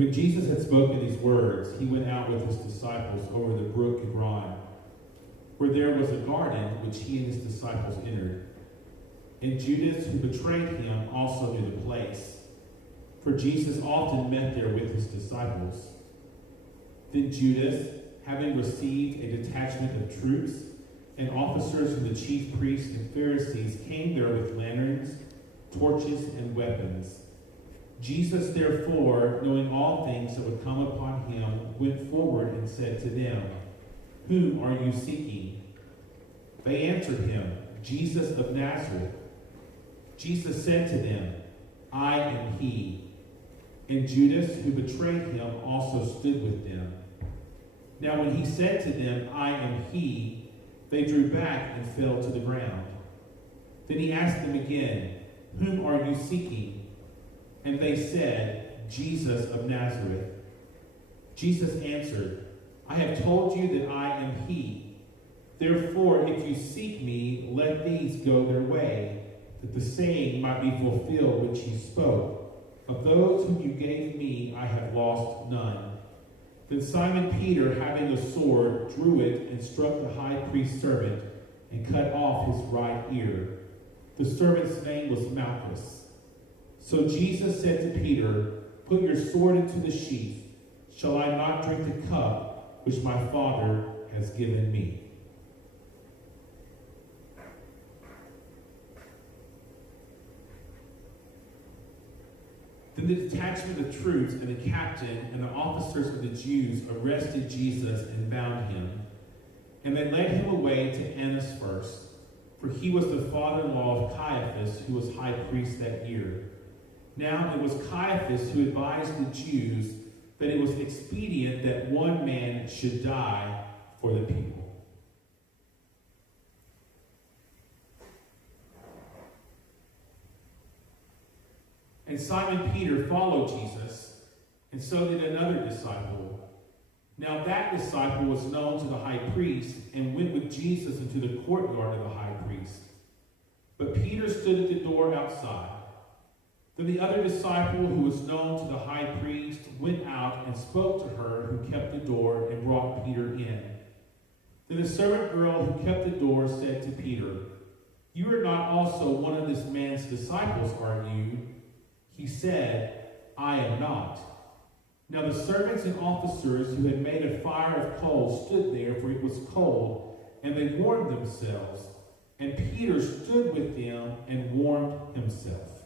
When Jesus had spoken these words, he went out with his disciples over the brook Kidron, where there was a garden which he and his disciples entered. And Judas, who betrayed him, also knew the place, for Jesus often met there with his disciples. Then Judas, having received a detachment of troops and officers from the chief priests and Pharisees came there with lanterns, torches, and weapons. Jesus, therefore, knowing all things that would come upon him, went forward and said to them, "Whom are you seeking?" They answered him, "Jesus of Nazareth." Jesus said to them, "I am he." And Judas, who betrayed him, also stood with them. Now when he said to them, "I am he," they drew back and fell to the ground. Then he asked them again, "Whom are you seeking?" And they said, "Jesus of Nazareth." Jesus answered, "I have told you that I am he. Therefore, if you seek me, let these go their way, that the saying might be fulfilled which he spoke. Of those whom you gave me, I have lost none." Then Simon Peter, having a sword, drew it and struck the high priest's servant and cut off his right ear. The servant's name was Malchus. So Jesus said to Peter, "Put your sword into the sheath. Shall I not drink the cup which my Father has given me?" Then the detachment of troops and the captain and the officers of the Jews arrested Jesus and bound him. And they led him away to Annas first, for he was the father-in-law of Caiaphas, who was high priest that year. Now it was Caiaphas who advised the Jews that it was expedient that one man should die for the people. And Simon Peter followed Jesus, and so did another disciple. Now that disciple was known to the high priest and went with Jesus into the courtyard of the high priest. But Peter stood at the door outside. Then the other disciple, who was known to the high priest, went out and spoke to her who kept the door and brought Peter in. Then the servant girl who kept the door said to Peter, "You are not also one of this man's disciples, are you?" He said, "I am not." Now the servants and officers who had made a fire of coals stood there, for it was cold, and they warmed themselves. And Peter stood with them and warmed himself.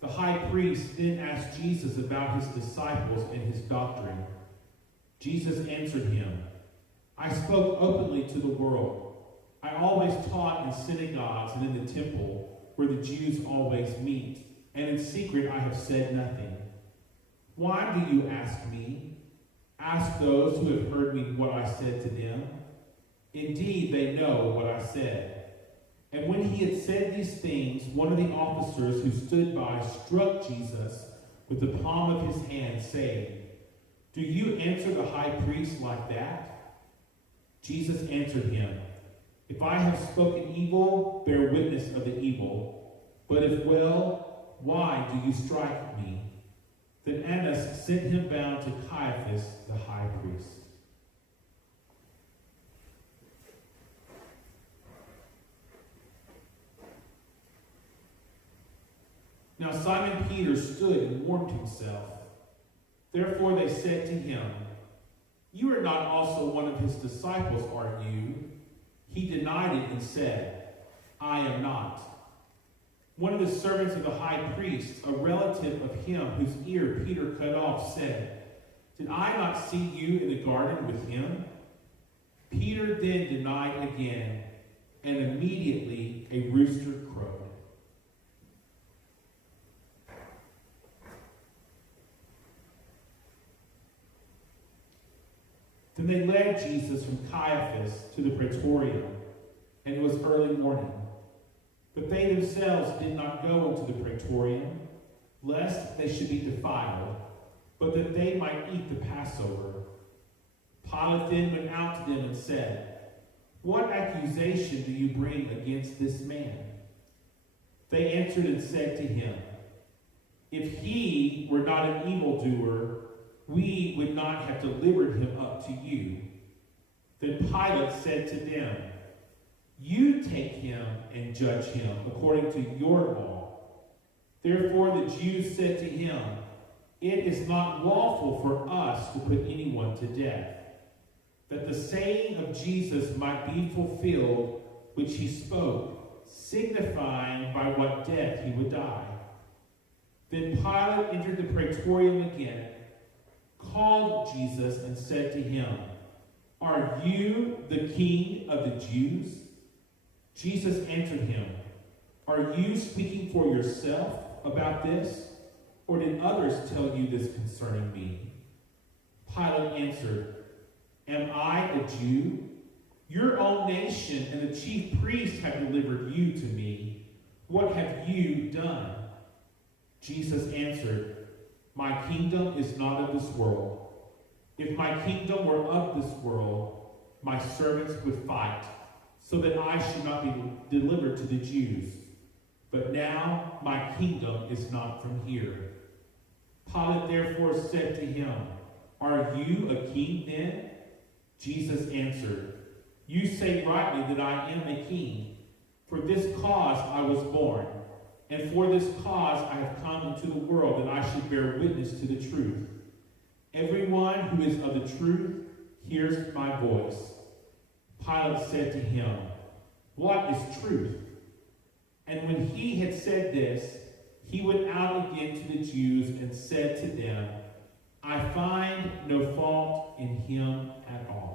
The high priest then asked Jesus about his disciples and his doctrine. Jesus answered him, "I spoke openly to the world. I always taught in synagogues and in the temple, where the Jews always meet, and in secret I have said nothing. Why do you ask me? Ask those who have heard me what I said to them. Indeed, they know what I said." And when he had said these things, one of the officers who stood by struck Jesus with the palm of his hand, saying, "Do you answer the high priest like that?" Jesus answered him, "If I have spoken evil, bear witness of the evil. But if well, why do you strike me?" Then Annas sent him bound to Caiaphas, the high priest. Now Simon Peter stood and warmed himself. Therefore they said to him, "You are not also one of his disciples, are you?" He denied it and said, "I am not." One of the servants of the high priest, a relative of him whose ear Peter cut off, said, "Did I not see you in the garden with him?" Peter then denied again, and immediately a rooster crowed. Then they led Jesus from Caiaphas to the praetorium, and it was early morning. But they themselves did not go into the praetorium, lest they should be defiled, but that they might eat the Passover. Pilate then went out to them and said, "What accusation do you bring against this man?" They answered and said to him, "If he were not an evildoer, we would not have delivered him up to you." Then Pilate said to them, "You take him and judge him according to your law." Therefore the Jews said to him, it is not lawful for us to put anyone to death, that the saying of Jesus might be fulfilled, which he spoke, signifying by what death he would die. Then Pilate entered the praetorium again, called Jesus, and said to him, "Are you the king of the Jews?" Jesus answered him, "Are you speaking for yourself about this, or did others tell you this concerning me?" Pilate answered, "Am I a Jew? Your own nation and the chief priests have delivered you to me. What have you done?" Jesus answered, "My kingdom is not of this world. If my kingdom were of this world, my servants would fight, so that I should not be delivered to the Jews. But now my kingdom is not from here." Pilate therefore said to him, "Are you a king then?" Jesus answered, "You say rightly that I am a king. For this cause I was born, and for this cause I have come into the world, that I should bear witness to the truth. Everyone who is of the truth hears my voice." Pilate said to him, "What is truth?" And when he had said this, he went out again to the Jews and said to them, "I find no fault in him at all."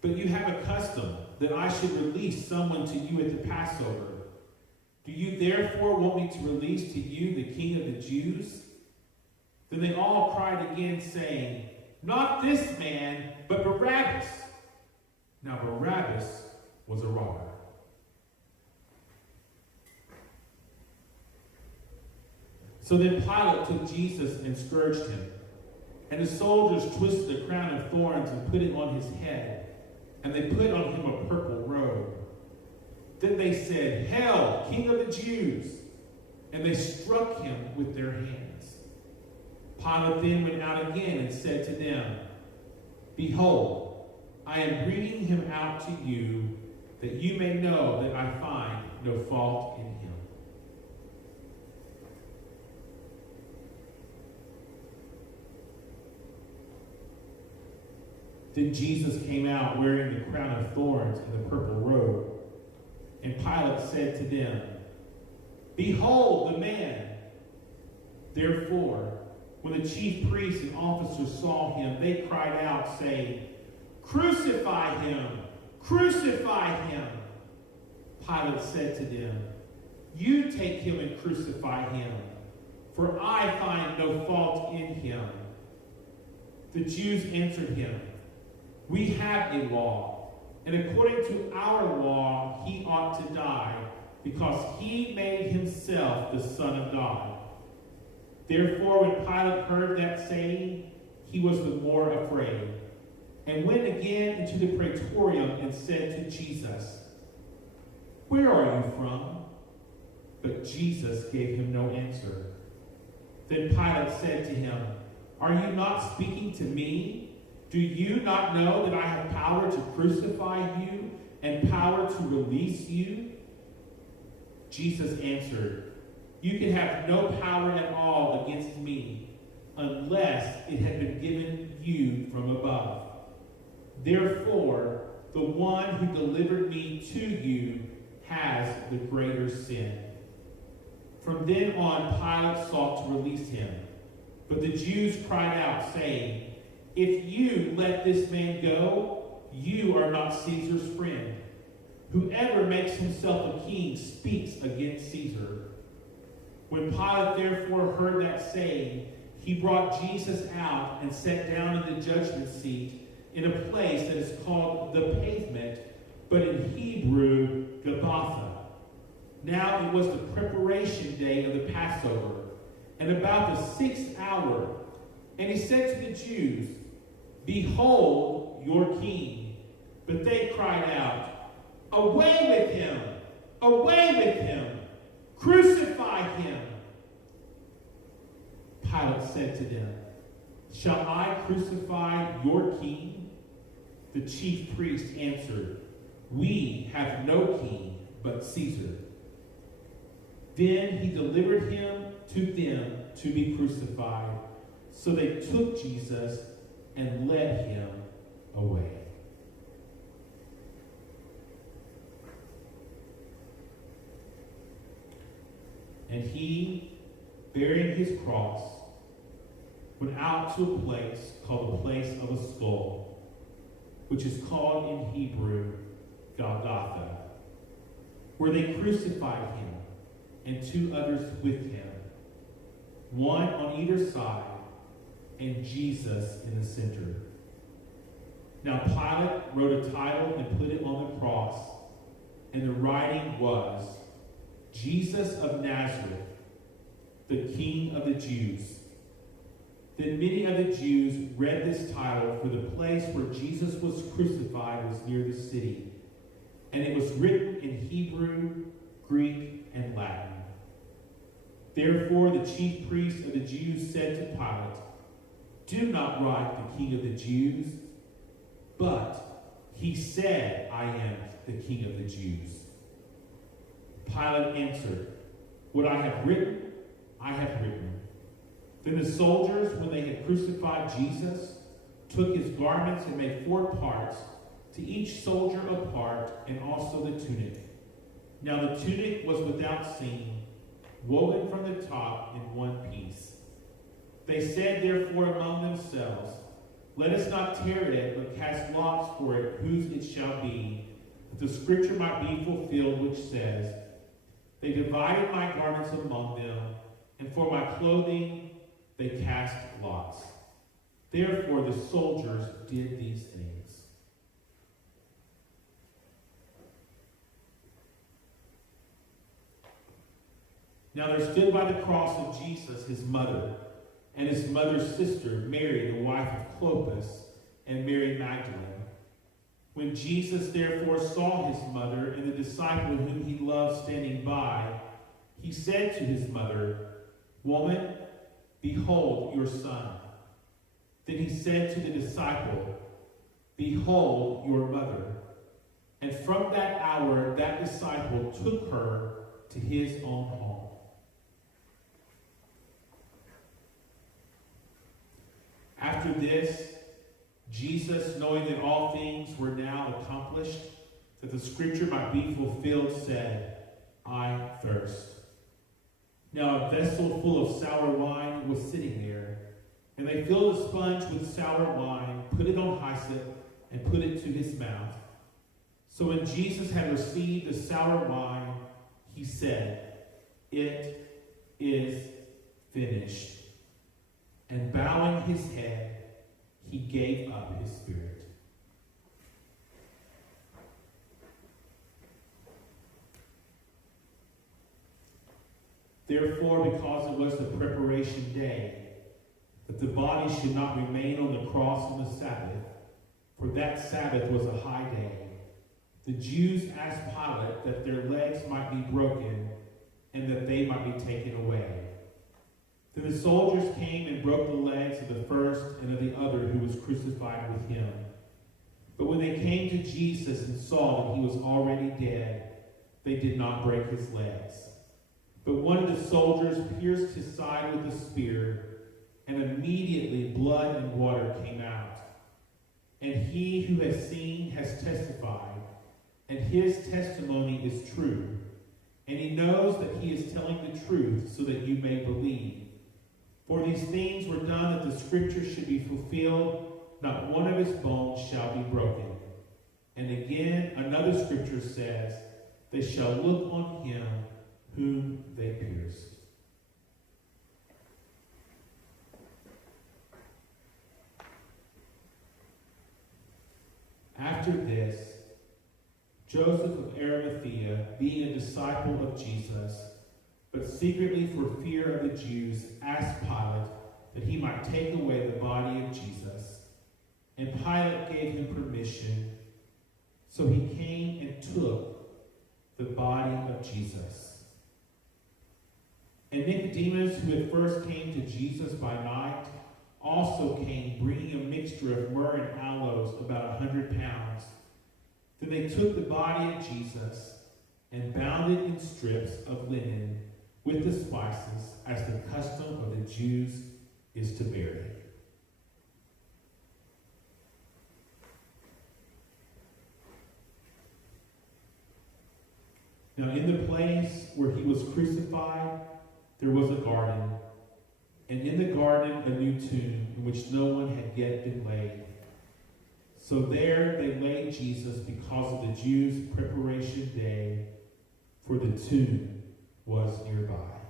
But you have a custom that I should release someone to you at the Passover. Do you therefore want me to release to you the King of the Jews?" Then they all cried again, saying, "Not this man, but Barabbas." Now Barabbas was a robber. So then Pilate took Jesus and scourged him. And the soldiers twisted a crown of thorns and put it on his head. And they put on him a purple robe. Then they said, "Hail, King of the Jews!" And they struck him with their hands. Pilate then went out again and said to them, "Behold, I am bringing him out to you, that you may know that I find no fault in him." Then Jesus came out wearing the crown of thorns and the purple robe. And Pilate said to them, "Behold the man!" Therefore, when the chief priests and officers saw him, they cried out, saying, "Crucify him! Crucify him!" Pilate said to them, "You take him and crucify him, for I find no fault in him." The Jews answered him, "We have a law, and according to our law he ought to die, because he made himself the Son of God." Therefore, when Pilate heard that saying, he was the more afraid, and went again into the praetorium and said to Jesus, "Where are you from?" But Jesus gave him no answer. Then Pilate said to him, "Are you not speaking to me? Do you not know that I have power to crucify you and power to release you?" Jesus answered, "You can have no power at all against me, unless it had been given you from above. Therefore, the one who delivered me to you has the greater sin." From then on, Pilate sought to release him. But the Jews cried out, saying, "If you let this man go, you are not Caesar's friend. Whoever makes himself a king speaks against Caesar." When Pilate therefore heard that saying, he brought Jesus out and sat down in the judgment seat in a place that is called the Pavement, but in Hebrew, Gabbatha. Now it was the preparation day of the Passover, and about the 6th hour. And he said to the Jews, "Behold your king." But they cried out, "Away with him! Away with him! Crucify him!" Pilate said to them, "Shall I crucify your king?" The chief priests answered, "We have no king but Caesar." Then he delivered him to them to be crucified. So they took Jesus and led him away. And he, bearing his cross, went out to a place called the place of a skull, which is called in Hebrew Golgotha, where they crucified him and two others with him, one on either side, and Jesus in the center. Now Pilate wrote a title and put it on the cross, and the writing was, "Jesus of Nazareth, the King of the Jews." Then many of the Jews read this title, for the place where Jesus was crucified was near the city, and it was written in Hebrew, Greek, and Latin. Therefore the chief priests of the Jews said to Pilate, "Do not write the King of the Jews, but he said, 'I am the King of the Jews.'" Pilate answered, "What I have written, I have written." Then the soldiers, when they had crucified Jesus, took his garments and made 4 parts, to each soldier a part, and also the tunic. Now the tunic was without seam, woven from the top in one piece. They said therefore among themselves, "Let us not tear it, but cast lots for it, whose it shall be, that the scripture might be fulfilled, which says, 'They divided my garments among them, and for my clothing they cast lots.' Therefore the soldiers did these things." Now there stood by the cross of Jesus his mother, and his mother's sister, Mary, the wife of Clopas, and Mary Magdalene. When Jesus therefore saw his mother and the disciple whom he loved standing by, he said to his mother, "Woman, behold your son." Then he said to the disciple, "Behold your mother." And from that hour that disciple took her to his own home. After this, Jesus, knowing that all things were now accomplished, that the scripture might be fulfilled, said, "I thirst." Now a vessel full of sour wine was sitting there, and they filled a sponge with sour wine, put it on hyssop, and put it to his mouth. So when Jesus had received the sour wine, he said, "It is finished." And bowing his head, he gave up his spirit. Therefore, because it was the preparation day, that the body should not remain on the cross on the Sabbath, for that Sabbath was a high day, the Jews asked Pilate that their legs might be broken and that they might be taken away. Then the soldiers came and broke the legs of the first and of the other who was crucified with him. But when they came to Jesus and saw that he was already dead, they did not break his legs. But one of the soldiers pierced his side with a spear, and immediately blood and water came out. And he who has seen has testified, and his testimony is true. And he knows that he is telling the truth, so that you may believe. For these things were done that the scripture should be fulfilled, not one of his bones shall be broken. And again, another scripture says, they shall look on him whom they pierced. After this, Joseph of Arimathea, being a disciple of Jesus, but secretly for fear of the Jews, asked Pilate that he might take away the body of Jesus. And Pilate gave him permission. So he came and took the body of Jesus. And Nicodemus, who at first came to Jesus by night, also came, bringing a mixture of myrrh and aloes, about 100 pounds. Then they took the body of Jesus and bound it in strips of linen with the spices, as the custom of the Jews is to bury. Now, in the place where he was crucified, there was a garden, and in the garden a new tomb in which no one had yet been laid. So there they laid Jesus because of the Jews' preparation day, for the tomb was nearby.